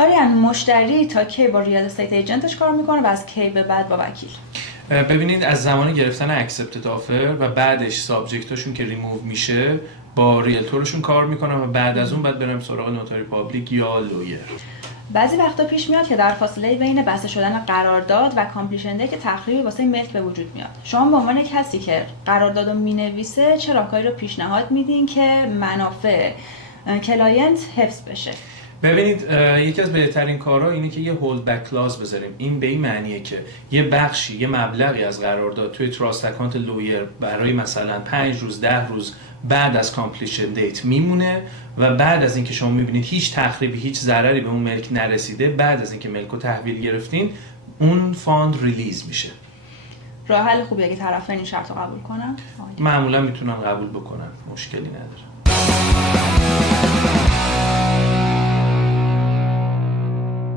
آریان، مشتری تا کی با ریال استیت ایجنتش کار میکنه و از کی به بعد با وکیل؟ ببینید از زمان گرفتن اکسپتد آفر و بعدش سابجکتاشون که ریموو میشه با ریلتورشون کار میکنن و بعد از اون بعد برم سراغ نوتاری پابلیک یا لویر. بعضی وقتا پیش میاد که در فاصله بین بسته شدن قرارداد و کامپلیشن دی که تخریبی واسه ملک به وجود میاد. شما به عنوان کسی که قراردادو مینویسه چه راهکاری رو پیشنهاد میدین که منافع کلاینت حفظ بشه؟ ببینید یکی از بهترین کارها اینه که یه هولد بک کلاز بذاریم. این به این معنیه که یه بخشی، یه مبلغی از قرارداد توی تراست اکانت لویر برای مثلا 5 روز 10 روز بعد از کامپلیشن دیت میمونه و بعد از اینکه شما میبینید هیچ تخریبی، هیچ ضرری به اون ملک نرسیده، بعد از اینکه ملک رو تحویل گرفتین اون فاند ریلیز میشه. راه حل خوبیه که طرفین این شرط رو قبول کنن؟ معمولا میتونن قبول بکنن، مشکلی نداره.